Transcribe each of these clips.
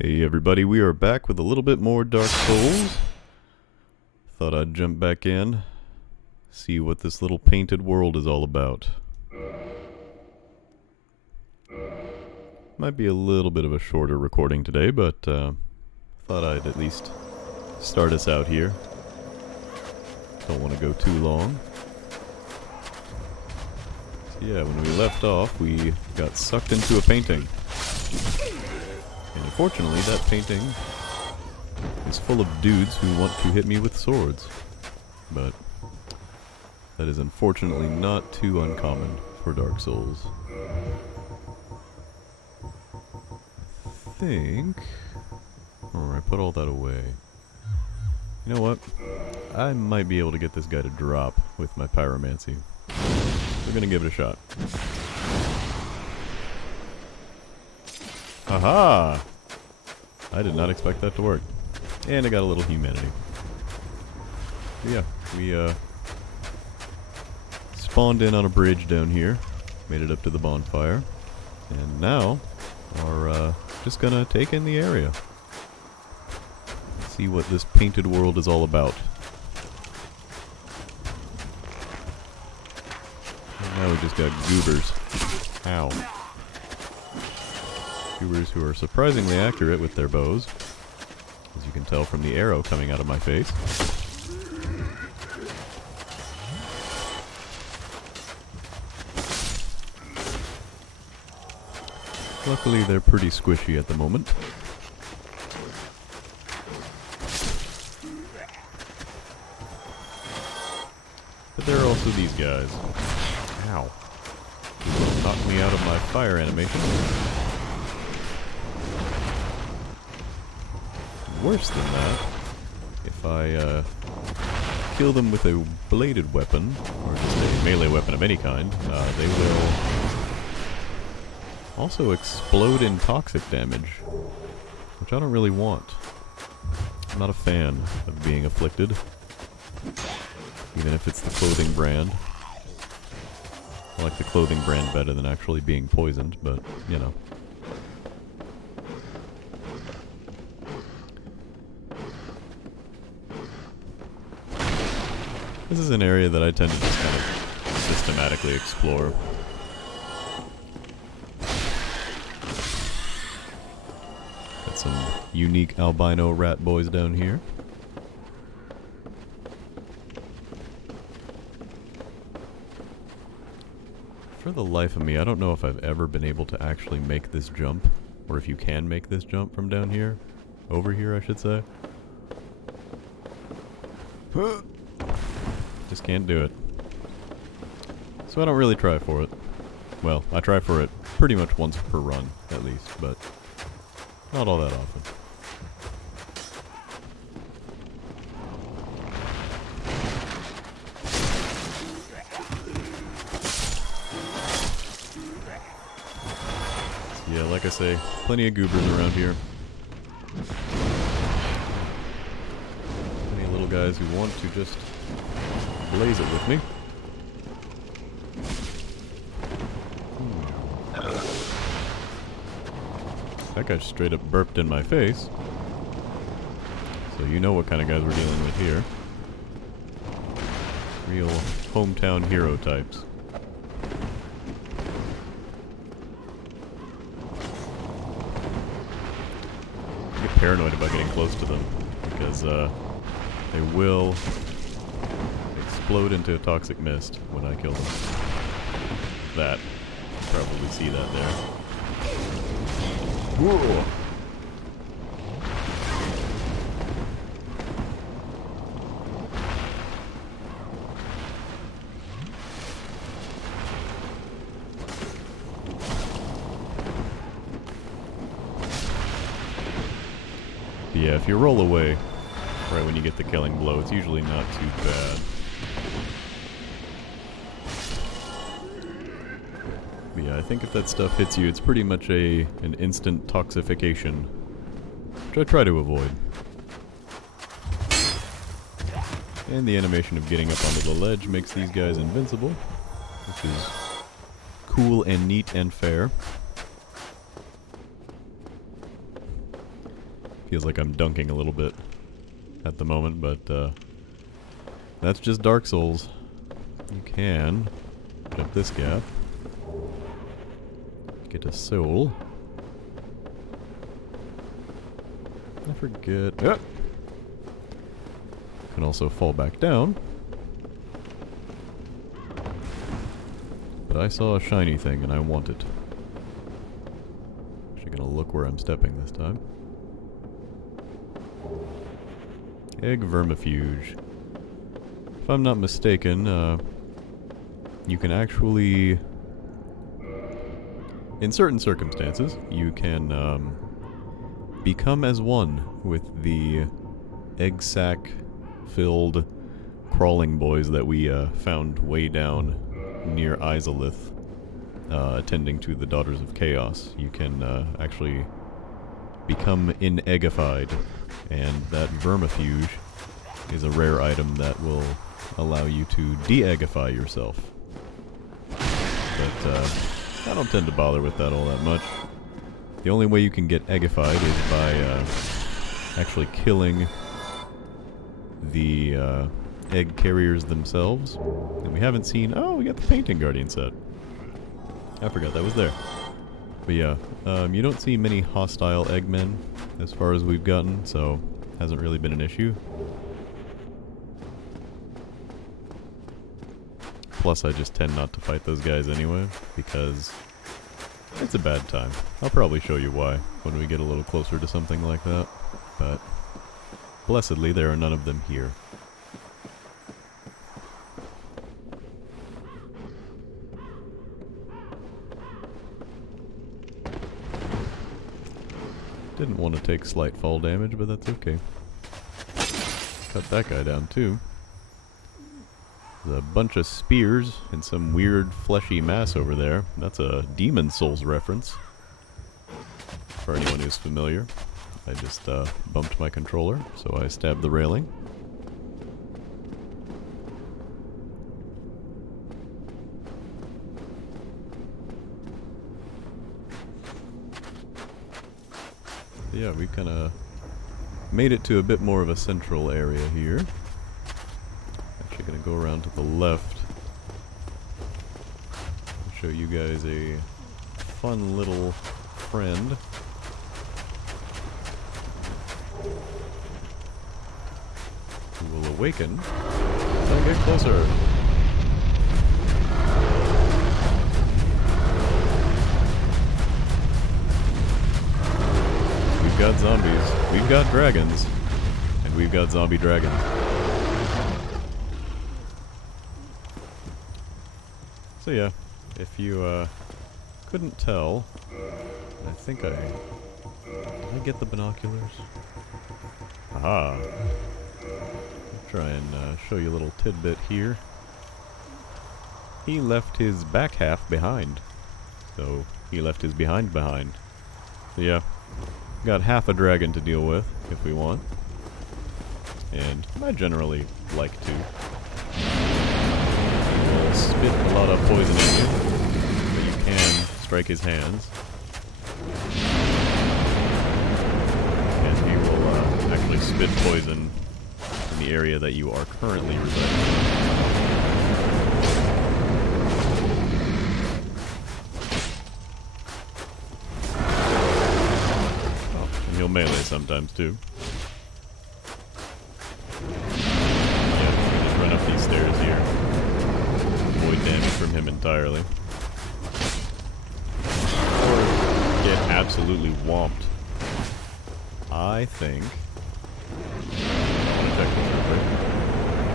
Hey everybody, we are back with a little bit more Dark Souls. Thought I'd jump back in, see what this little painted world is all about. Might be a little bit of a shorter recording today, but thought I'd at least start us out here. Don't want to go too long. So yeah, when we left off, we got sucked into a painting. And unfortunately, that painting is full of dudes who want to hit me with swords. But that is unfortunately not too uncommon for Dark Souls. I think... Alright, put all that away. You know what? I might be able to get this guy to drop with my pyromancy. We're gonna give it a shot. Aha! I did not expect that to work. And I got a little humanity. But yeah, we spawned in on a bridge down here, made it up to the bonfire, and now are just gonna take in the area. See what this painted world is all about. And now we just got goobers. Ow. Goobers who are surprisingly accurate with their bows, as you can tell from the arrow coming out of my face. Luckily they're pretty squishy at the moment. But there are also these guys. Ow. Who will knock me out of my fire animation. Worse than that, if I kill them with a bladed weapon, or just a melee weapon of any kind, they will also explode in toxic damage, which I don't really want. I'm not a fan of being afflicted, even if it's the clothing brand. I like the clothing brand better than actually being poisoned, but, you know. This is an area that I tend to just kind of systematically explore. Got some unique albino rat boys down here. For the life of me, I don't know if I've ever been able to actually make this jump, or if you can make this jump from down here. Over here, I should say. Just can't do it. So I don't really try for it. Well, I try for it pretty much once per run, at least, but not all that often. So yeah, like I say, plenty of goobers around here. Plenty of little guys who want to just blaze it with me. That guy straight up burped in my face. So you know what kind of guys we're dealing with here. Real hometown hero types. I get paranoid about getting close to them, because they will explode into a toxic mist when I kill them. That. You probably see that there. Whoa. But yeah, if you roll away right when you get the killing blow, it's usually not too bad. But yeah, I think if that stuff hits you, it's pretty much an instant toxification, which I try to avoid. And the animation of getting up onto the ledge makes these guys invincible, which is cool and neat and fair. Feels like I'm dunking a little bit at the moment, but that's just Dark Souls. You can jump this gap. Get a soul. I forget. Yep. Can also fall back down. But I saw a shiny thing and I want it. Actually gonna look where I'm stepping this time. Egg vermifuge. If I'm not mistaken, you can actually, in certain circumstances, you can become as one with the egg sac filled crawling boys that we found way down near Izalith, attending to the Daughters of Chaos. You can actually become in-eggified, and that vermifuge is a rare item that will allow you to de-eggify yourself. But I don't tend to bother with that all that much. The only way you can get eggified is by actually killing the egg carriers themselves. And we haven't seen... Oh, we got the Painting Guardian set. I forgot that was there. But yeah, you don't see many hostile eggmen as far as we've gotten, so hasn't really been an issue. Plus, I just tend not to fight those guys anyway, because it's a bad time. I'll probably show you why when we get a little closer to something like that, but blessedly there are none of them here. Didn't want to take slight fall damage, but that's okay. Cut that guy down too. There's a bunch of spears and some weird fleshy mass over there. That's a Demon Souls reference. For anyone who's familiar. I just bumped my controller, so I stabbed the railing. Yeah, we kind of made it to a bit more of a central area here. Actually gonna go around to the left. Show you guys a fun little friend. Who will awaken as I get closer. We've got zombies, we've got dragons, and we've got zombie dragons. So yeah, if you couldn't tell, I think did I get the binoculars? Aha! I'll try and show you a little tidbit here. He left his back half behind. So he left his behind. So yeah, got half a dragon to deal with if we want. And I generally like to. He will spit a lot of poison at you, but you can strike his hands. And he will actually spit poison in the area that you are currently residing. He'll melee sometimes too. Yeah, we can just run up these stairs here. Avoid damage from him entirely. Or get absolutely whomped. I think... I want to check this real quick.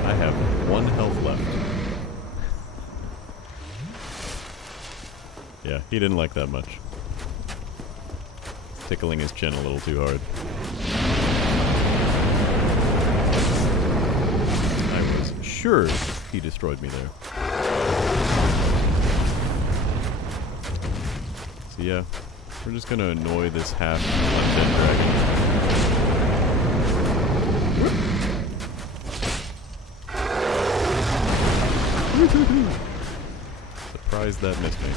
I have 1 health left. Yeah, he didn't like that much. Tickling his chin a little too hard. I was sure he destroyed me there. So yeah, we're just gonna annoy this half undead dragon. Surprised that missed me.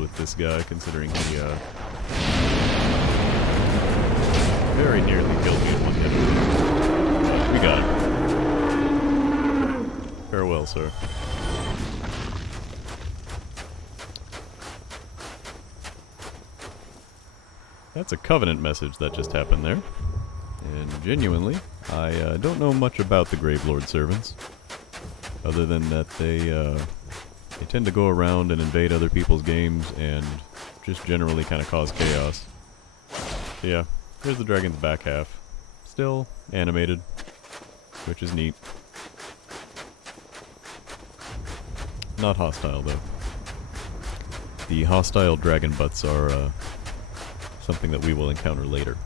with this guy, considering he very nearly killed me in one hit. We got him. Farewell, sir. That's a Covenant message that just happened there. And genuinely, I don't know much about the Gravelord servants, other than that they tend to go around and invade other people's games and just generally kind of cause chaos. So yeah, here's the dragon's back half. Still animated, which is neat. Not hostile, though. The hostile dragon butts are something that we will encounter later.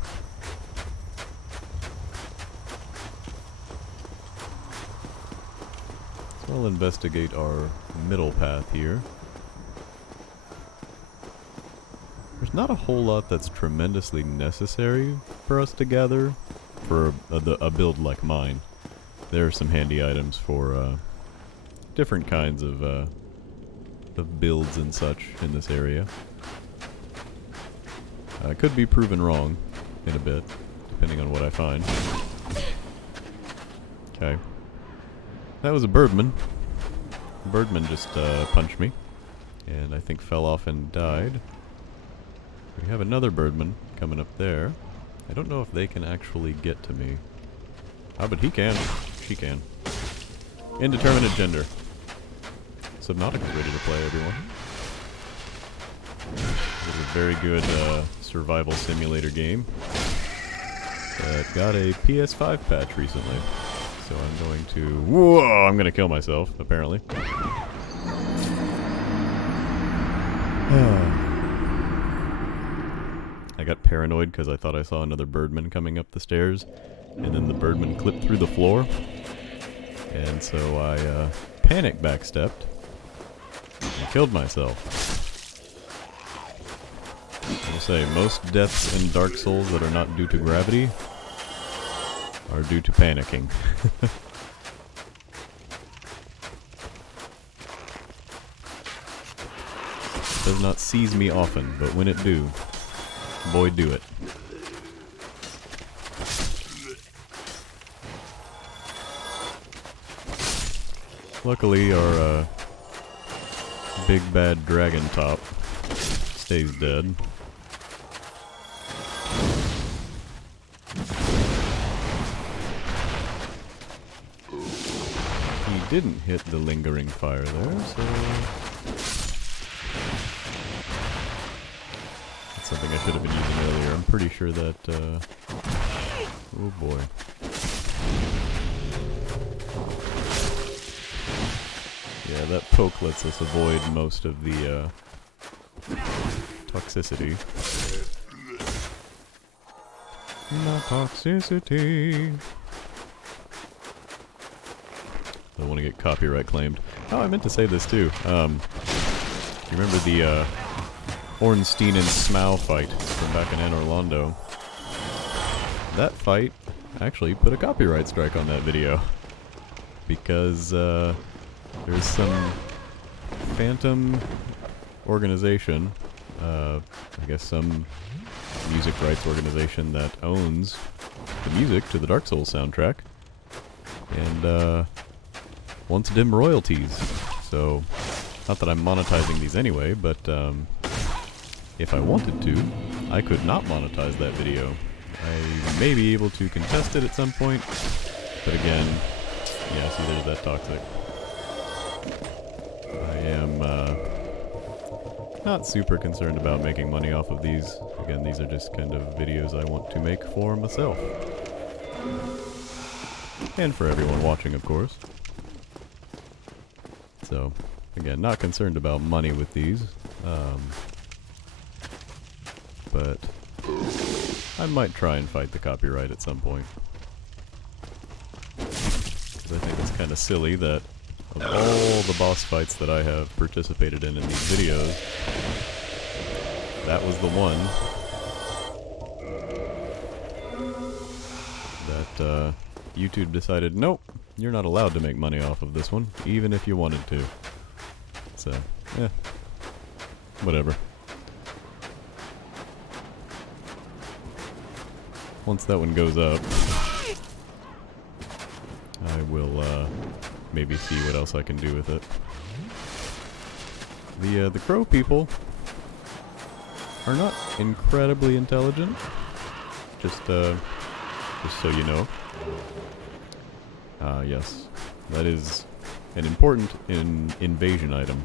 So I'll investigate our middle path here. There's not a whole lot that's tremendously necessary for us to gather for a build like mine. There are some handy items for different kinds of builds and such in this area. I could be proven wrong in a bit, depending on what I find. Okay. That was a birdman. The birdman just punched me, and I think fell off and died. We have another birdman coming up there. I don't know if they can actually get to me. Ah, but he can. She can. Indeterminate gender. Subnautica is ready to play, everyone. This is a very good survival simulator game that got a PS5 patch recently. So I'm going to... Whoa! I'm going to kill myself, apparently. I got paranoid because I thought I saw another birdman coming up the stairs, and then the birdman clipped through the floor. And so I panic backstepped and killed myself. I will say, most deaths in Dark Souls that are not due to gravity are due to panicking. Does not seize me often, but when it do, boy do it. Luckily our big bad dragon top stays dead. He didn't hit the lingering fire there, so... That's something I should have been using earlier. I'm pretty sure that, oh boy. Yeah, that poke lets us avoid most of the, toxicity. The toxicity. I don't want to get copyright claimed. Oh, I meant to say this too. You remember the Ornstein and Smough fight from back in Anne Orlando? That fight actually put a copyright strike on that video because there's some phantom organization, I guess some music rights organization that owns the music to the Dark Souls soundtrack, and wants dim royalties. So, not that I'm monetizing these anyway, but if I wanted to, I could not monetize that video. I may be able to contest it at some point, but again, yeah, see, there's that toxic. I am not super concerned about making money off of these. Again, these are just kind of videos I want to make for myself. And for everyone watching, of course. So, again, not concerned about money with these. But I might try and fight the copyright at some point. 'Cause I think it's kind of silly that of all the boss fights that I have participated in these videos, that was the one that YouTube decided, nope, you're not allowed to make money off of this one, even if you wanted to. So, yeah. whatever. Once that one goes up, I will maybe see what else I can do with it. The crow people are not incredibly intelligent. Just so you know. Yes, that is an important invasion item.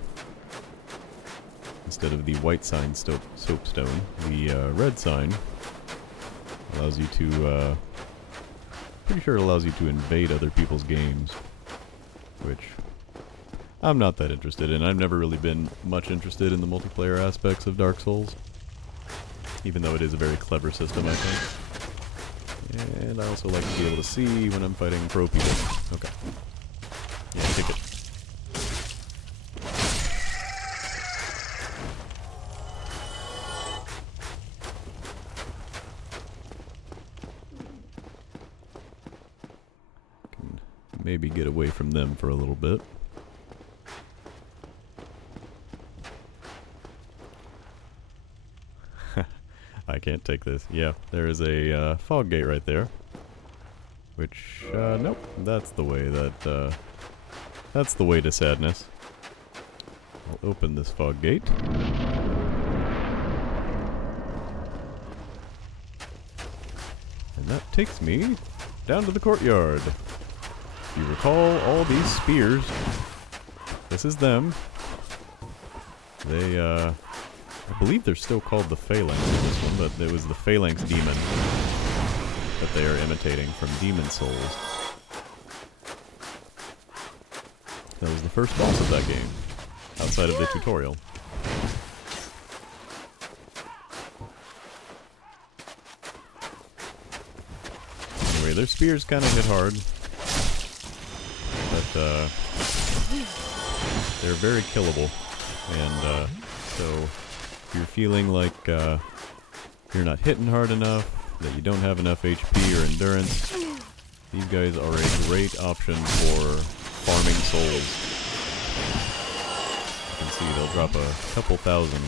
Instead of the white sign soapstone, the red sign allows you to, pretty sure it allows you to invade other people's games, which I'm not that interested in. I've never really been much interested in the multiplayer aspects of Dark Souls, even though it is a very clever system, I think. And I also like to be able to see when I'm fighting pro people. Okay. Yeah, take it. Can maybe get away from them for a little bit. I can't take this. Yeah, there is a fog gate right there. Which, nope, that's the way that, that's the way to sadness. I'll open this fog gate. And that takes me down to the courtyard. If you recall all these spears, this is them. They, I believe they're still called the Phalanx in this one, but it was the Phalanx demon that they are imitating from Demon Souls. That was the first boss of that game, outside of the tutorial. Anyway, their spears kind of hit hard, but they're very killable, and so if you're feeling like you're not hitting hard enough, that you don't have enough HP or endurance, these guys are a great option for farming souls. You can see they'll drop a couple thousand.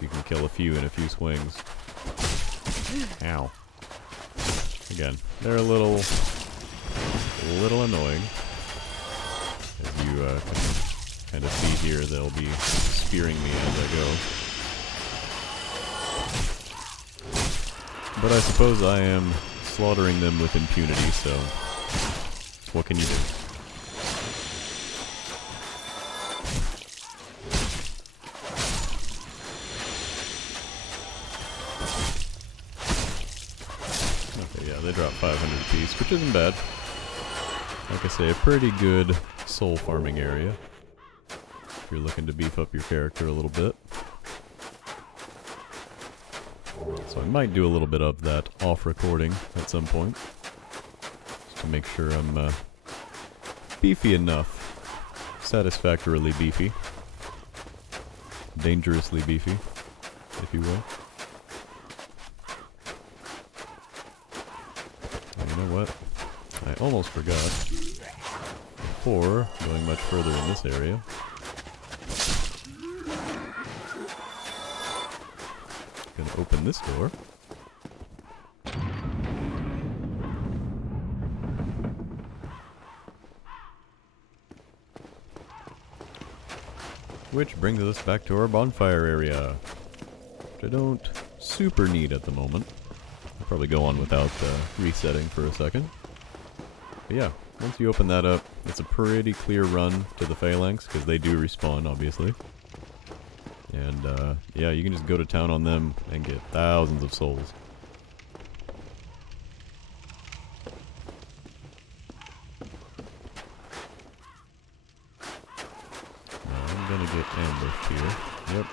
You can kill a few in a few swings. Ow. Again, they're a little annoying. As you can kind of see here, they'll be spearing me as I go. But I suppose I am slaughtering them with impunity, so what can you do? Okay, yeah, they drop 500 apiece, which isn't bad. Like I say, a pretty good soul farming area, if you're looking to beef up your character a little bit. So I might do a little bit of that off-recording at some point, just to make sure I'm beefy enough, satisfactorily beefy, dangerously beefy, if you will. And you know what? I almost forgot, before going much further in this area, gonna open this door. Which brings us back to our bonfire area, which I don't super need at the moment. I'll probably go on without resetting for a second. But yeah, once you open that up, it's a pretty clear run to the Phalanx, because they do respawn, obviously. And yeah, you can just go to town on them and get thousands of souls. I'm gonna get ambushed here. Yep.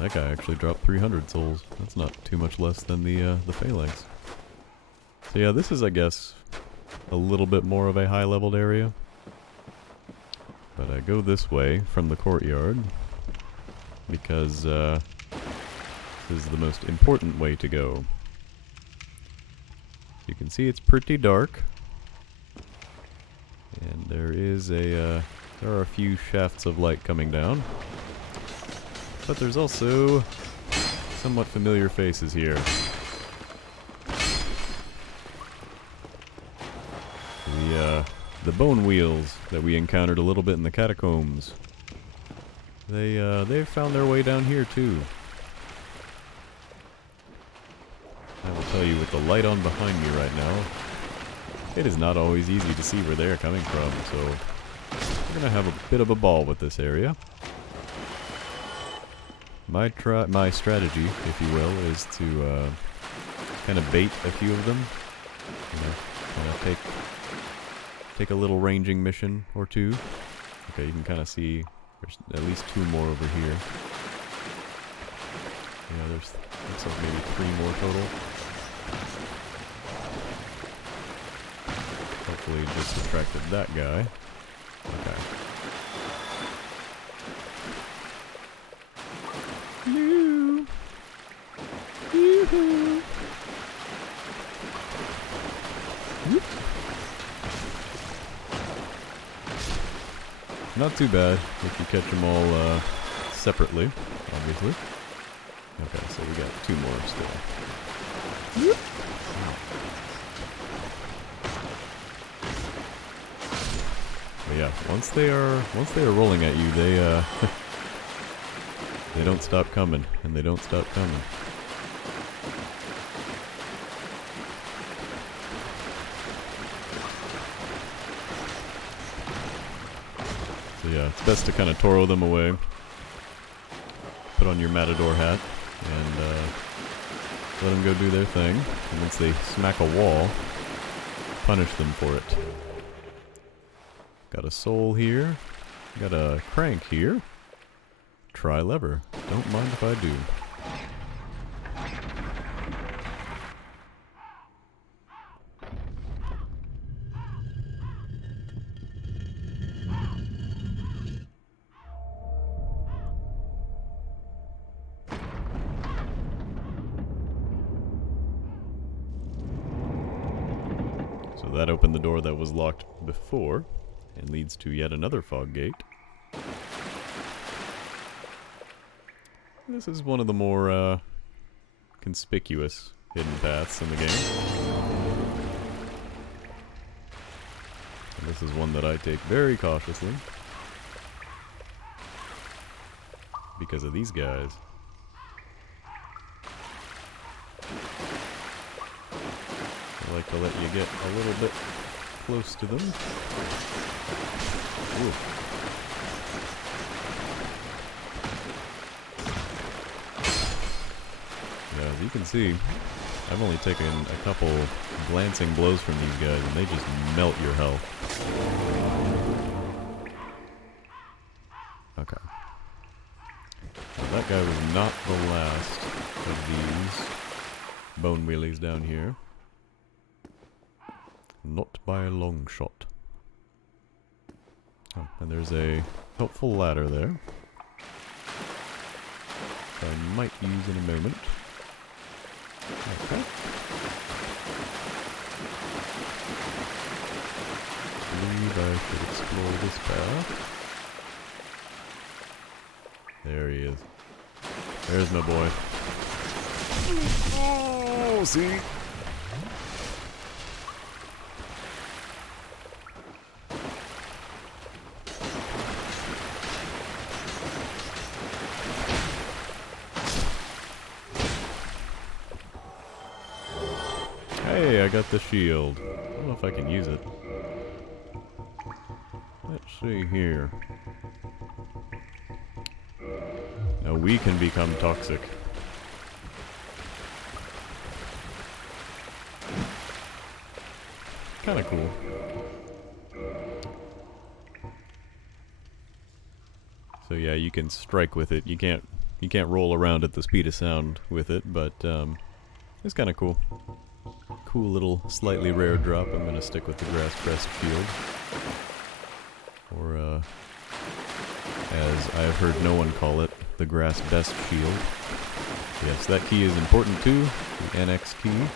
That guy actually dropped 300 souls. That's not too much less than the Phalanx. So yeah, this is, I guess, a little bit more of a high-leveled area. But I go this way from the courtyard, because this is the most important way to go. You can see it's pretty dark, and there are a few shafts of light coming down, but there's also somewhat familiar faces here. The bone wheels that we encountered a little bit in the catacombs. They've found their way down here too. I will tell you, with the light on behind me right now, it is not always easy to see where they're coming from, so we're gonna have a bit of a ball with this area. My strategy, if you will, is to kind of bait a few of them. You know, kind of take a little ranging mission or two. Okay, you can kind of see there's at least 2 more over here. Yeah, there's looks like maybe 3 more total. Hopefully just attracted that guy. Okay. Yoo-hoo. Yoo-hoo. Whoop. Not too bad if you catch them all separately, obviously. Okay, so we got 2 more still. Whoop. But yeah, once they are rolling at you, they they don't stop coming, and they don't stop coming. So yeah, it's best to kind of Toro them away. Put on your Matador hat and let them go do their thing. And once they smack a wall, punish them for it. Got a soul here. Got a crank here. Try lever. Don't mind if I do. So that opened the door that was locked before, and leads to yet another fog gate. This is one of the more conspicuous hidden paths in the game. And this is one that I take very cautiously because of these guys. I like to let you get a little bit close to them. Ooh. Yeah, as you can see, I've only taken a couple glancing blows from these guys, and they just melt your health. Okay. Well, that guy was not the last of these bone wheelies down here. Not by a long shot. Oh, and there's a helpful ladder there, which I might use in a moment. Okay. I believe I should explore this path. There he is. There's my boy. Oh, see? Hey, I got the shield. I don't know if I can use it. Let's see here. Now we can become toxic. Kinda cool. So yeah, you can strike with it. You can't roll around at the speed of sound with it, but it's kinda cool. Cool little slightly rare drop. I'm gonna stick with the grass crest shield. Or as I have heard no one call it, the grass best shield. Yes, that key is important too, the NX key.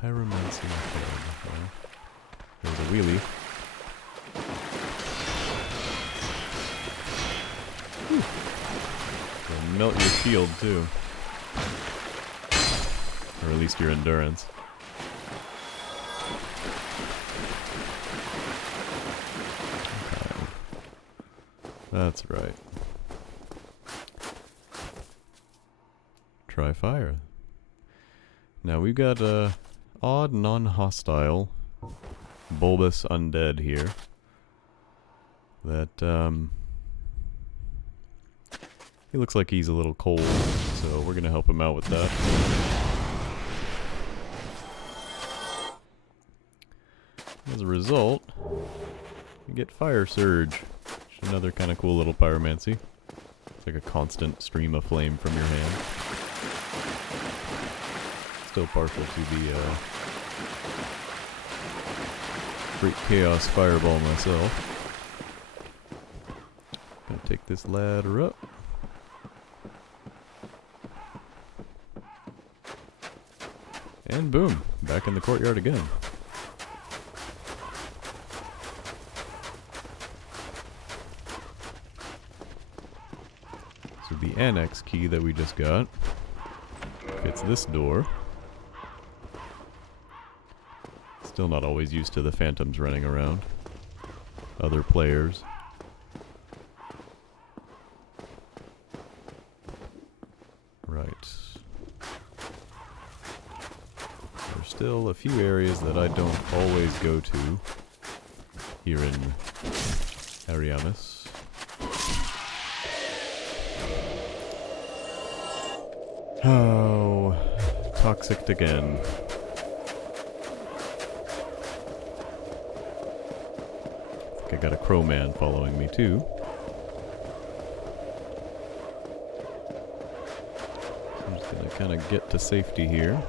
Pyromancy ahead. Well, there's a wheelie. It'll melt your shield too. Or at least your endurance. Okay. That's right. Try fire. Now we've got a odd non-hostile bulbous undead here. That he looks like he's a little cold, so we're gonna help him out with that. As a result, you get Fire Surge, which is another kind of cool little pyromancy. It's like a constant stream of flame from your hand. Still partial to the Great Chaos Fireball myself. Gonna take this ladder up. And boom, back in the courtyard again. So the annex key that we just got fits this door. Still not always used to the phantoms running around. Other players. Right. There's still a few areas that I don't always go to here in Ariamis. Oh, toxic again. I think I got a crow man following me too. I'm just gonna kind of get to safety here.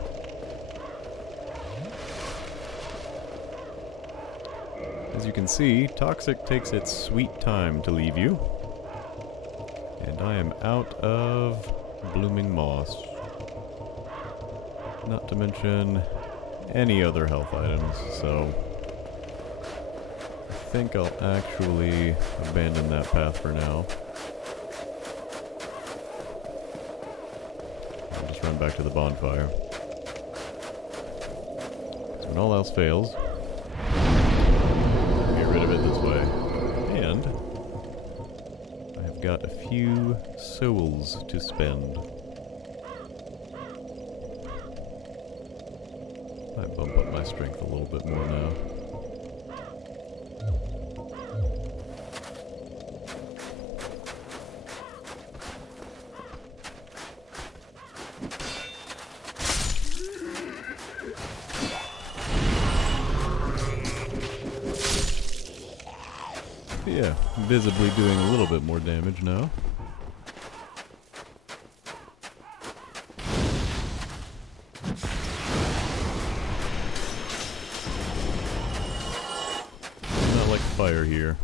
As you can see, toxic takes its sweet time to leave you. And I am out of blooming moss. Not to mention any other health items, so I think I'll actually abandon that path for now. I'll just run back to the bonfire. So when all else fails, get rid of it this way. And I've got a few souls to spend. I bump up my strength a little bit more now. Yeah, visibly doing a little bit more damage now. Not like fire here.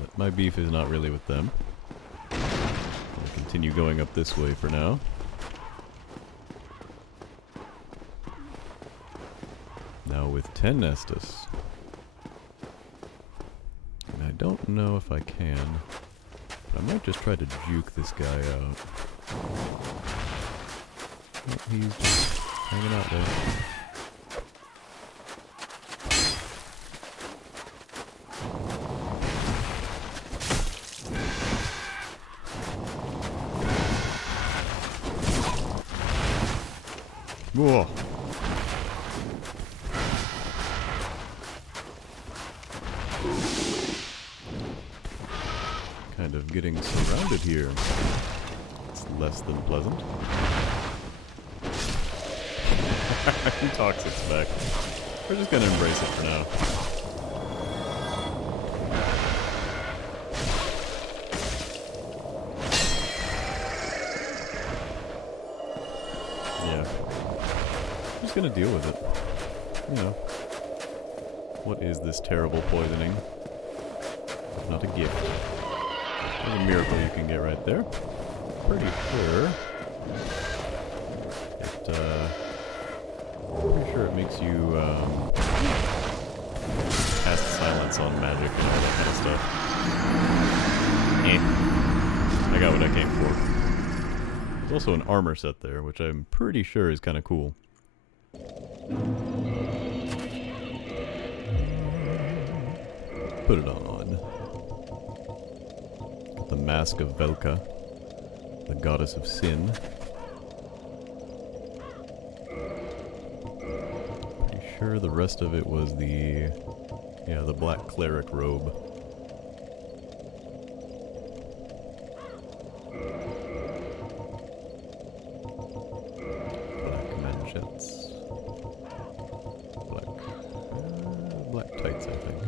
But my beef is not really with them. I'll continue going up this way for now. Now with 10 Nestus. And I don't know if I can, but I might just try to juke this guy out. Oh, he's just hanging out there. Whoa. Kind of getting surrounded here. It's less than pleasant. Toxic's back. We're just gonna embrace it for now. Yeah. I'm just gonna deal with it. You know. What is this terrible poisoning? Not a gift. There's a miracle you can get right there. Pretty sure. Pretty sure it makes you cast silence on magic and all that kind of stuff. I got what I came for. There's also an armor set there, which I'm pretty sure is kind of cool. Put it on. The Mask of Velka, the goddess of sin. Pretty sure the rest of it was the black cleric robe. Black manchettes. Black tights, I think.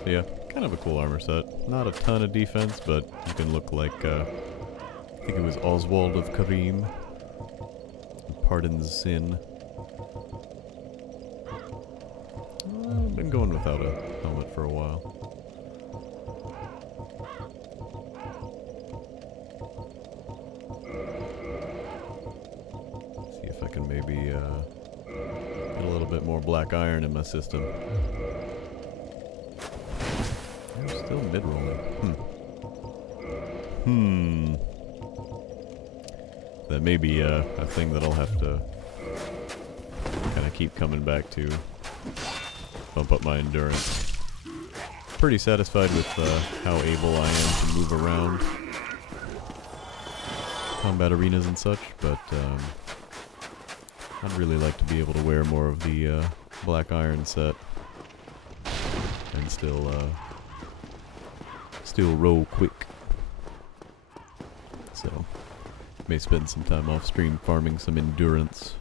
So yeah, kind of a cool armor set. Not a ton of defense, but you can look like, I think it was Oswald of Karim. Pardons sin. I've been going without a helmet for a while. See if I can maybe get a little bit more black iron in my system. I'm still mid-rolling. That may be a thing that I'll have to kind of keep coming back to. Bump up my endurance. Pretty satisfied with how able I am to move around combat arenas and such, but I'd really like to be able to wear more of the black iron set and still roll quick. So may spend some time off stream farming some endurance.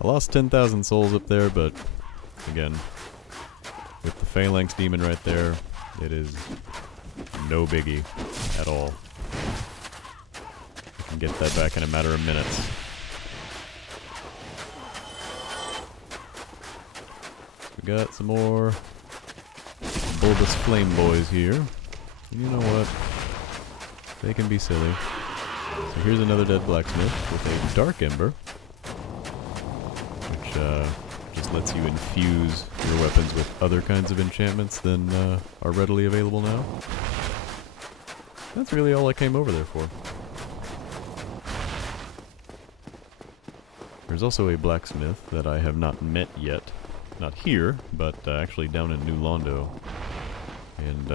I lost 10,000 souls up there, but again, with the Phalanx Demon right there, it is no biggie at all. I can get that back in a matter of minutes. We got some more bulbous flame boys here. And you know what? They can be silly. So here's another dead blacksmith with a dark ember, which just lets you infuse your weapons with other kinds of enchantments than are readily available now. That's really all I came over there for. There's also a blacksmith that I have not met yet. Not here, but actually down in New Londo. And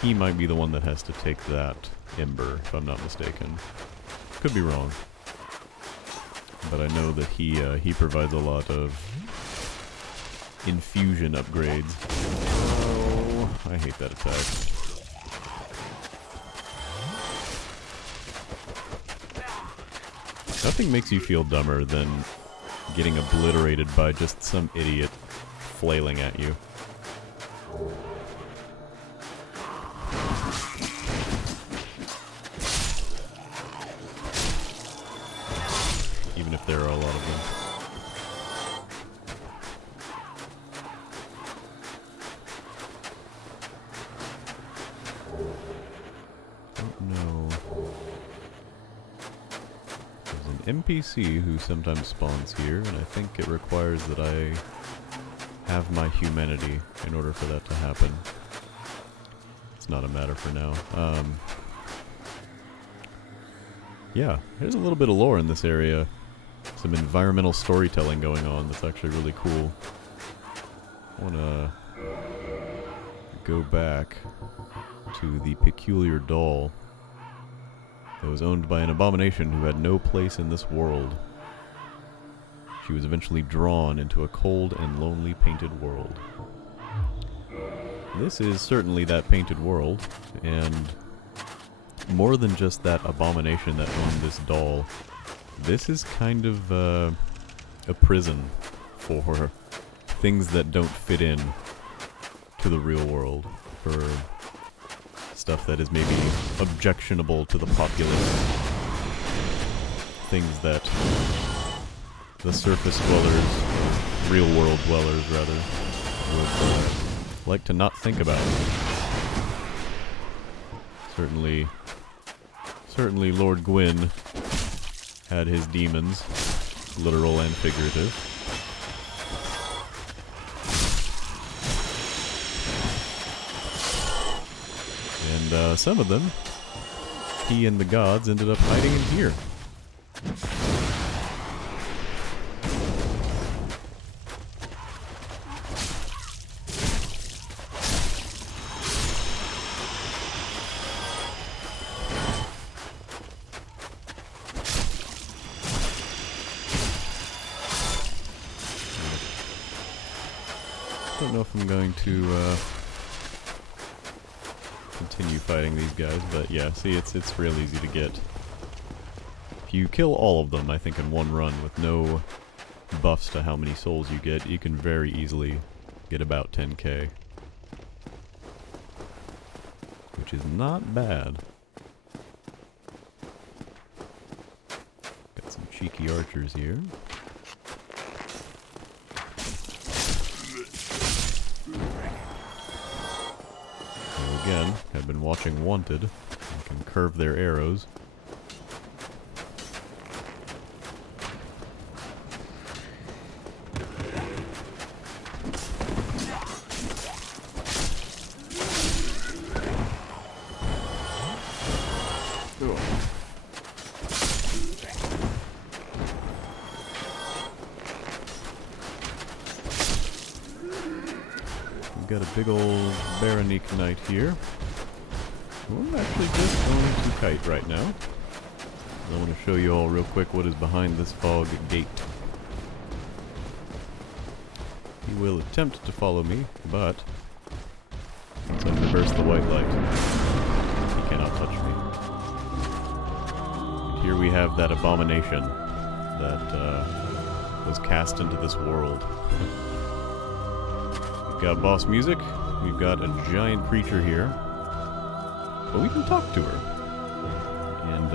he might be the one that has to take that ember, if I'm not mistaken. Could be wrong. But I know that he provides a lot of infusion upgrades. Oh, I hate that attack. Nothing makes you feel dumber than getting obliterated by just some idiot flailing at you. Even if there are a lot of them. Don't know. There's an NPC who sometimes spawns here, and I think it requires that I have my humanity in order for that to happen. It's not a matter for now. Yeah, there's a little bit of lore in this area. Some environmental storytelling going on that's actually really cool. I want to go back to the peculiar doll that was owned by an abomination who had no place in this world. She was eventually drawn into a cold and lonely painted world. This is certainly that painted world, and more than just that abomination that owned this doll, this is kind of a prison for things that don't fit in to the real world, for stuff that is maybe objectionable to the populace, things that the surface dwellers, real world dwellers rather, would like to not think about. Certainly Lord Gwyn had his demons, literal and figurative. And some of them, he and the gods ended up hiding in here. Don't know if I'm going to continue fighting these guys, but yeah, see, it's real easy to get. If you kill all of them, I think in one run with no buffs to how many souls you get, you can very easily get about 10k. Which is not bad. Got some cheeky archers here. Again, have been watching Wanted, and can curve their arrows. We've got a big old Baronique Knight here. We're actually just going to kite right now. I want to show you all real quick what is behind this fog gate. He will attempt to follow me, but once I traverse the white light, he cannot touch me. And here we have that abomination that was cast into this world. We've got boss music, we've got a giant creature here, but we can talk to her. And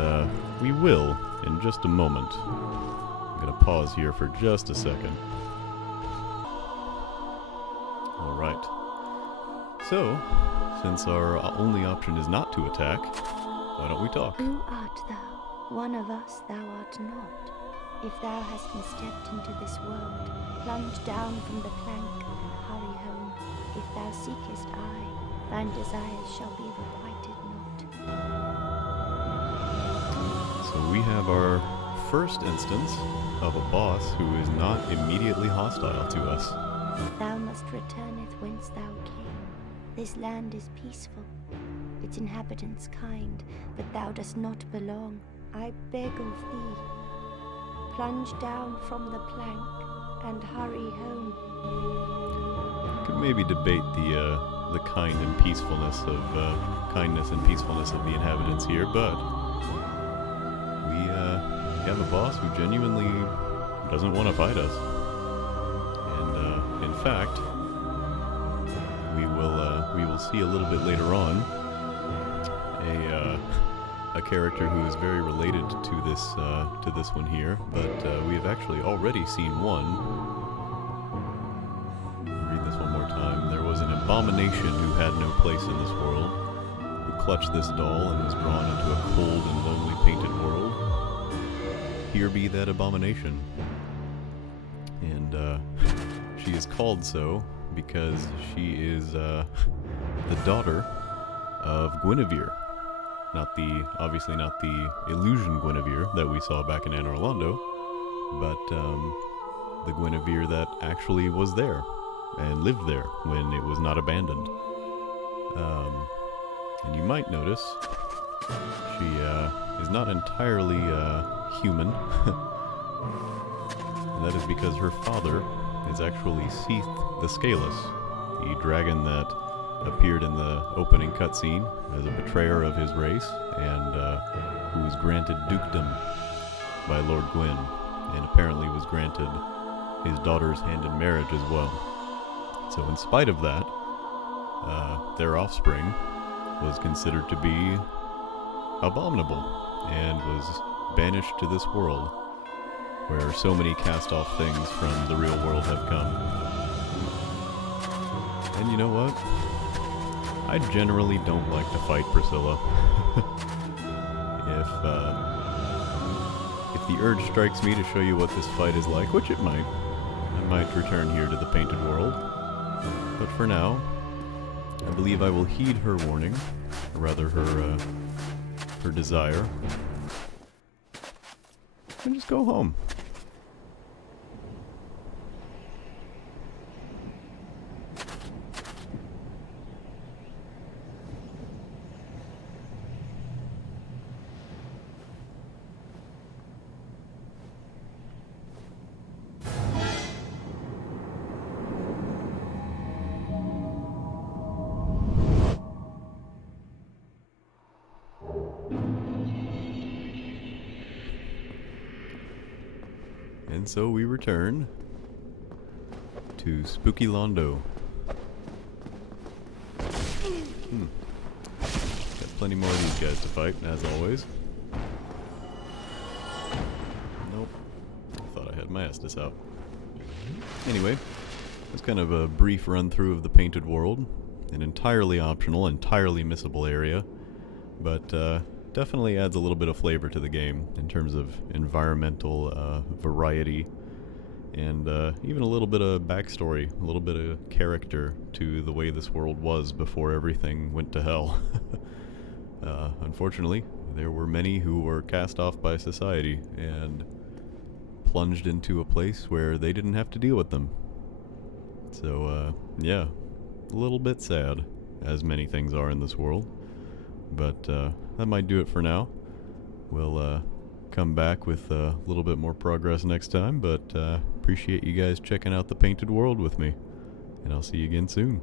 we will in just a moment. I'm gonna pause here for just a second. Alright. So, since our only option is not to attack, why don't we talk? Who art thou? One of us thou art not. If thou hast misstepped into this world, plunge down from the plank and hurry home. If thou seekest I, thine desires shall be requited not. So we have our first instance of a boss who is not immediately hostile to us. Thou must returneth whence thou came. This land is peaceful, its inhabitants kind, but thou dost not belong. I beg of thee, plunge down from the plank and hurry home. Could maybe debate the kindness and peacefulness of the inhabitants here, but we have a boss who genuinely doesn't want to fight us. And in fact, we will see a little bit later on a character who is very related to this one here, but we have actually already seen one. Read this one more time. There was an abomination who had no place in this world, who clutched this doll and was drawn into a cold and lonely painted world. Here be that abomination. And she is called so because she is the daughter of Guinevere. Obviously not the illusion Guinevere that we saw back in Anor Londo, but the Guinevere that actually was there and lived there when it was not abandoned. And you might notice she is not entirely human, and that is because her father is actually Seath the Scaleless, the dragon that appeared in the opening cutscene as a betrayer of his race, and who was granted dukedom by Lord Gwyn, and apparently was granted his daughter's hand in marriage as well. So in spite of that, their offspring was considered to be abominable and was banished to this world, where so many cast-off things from the real world have come. And you know what? I generally don't like to fight Priscilla. If the urge strikes me to show you what this fight is like, which it might, I might return here to the Painted World. But for now, I believe I will heed her warning, or rather her desire, and just go home. And so we return to Spooky Londo. Got plenty more of these guys to fight, as always. Nope. I thought I had my Estus out. Anyway, that's kind of a brief run-through of the Painted World. An entirely optional, entirely missable area. But, definitely adds a little bit of flavor to the game in terms of environmental variety and even a little bit of backstory, a little bit of character to the way this world was before everything went to hell. Unfortunately, there were many who were cast off by society and plunged into a place where they didn't have to deal with them. So, yeah, a little bit sad, as many things are in this world. But that might do it for now. We'll come back with a little bit more progress next time, but appreciate you guys checking out the Painted World with me. And I'll see you again soon.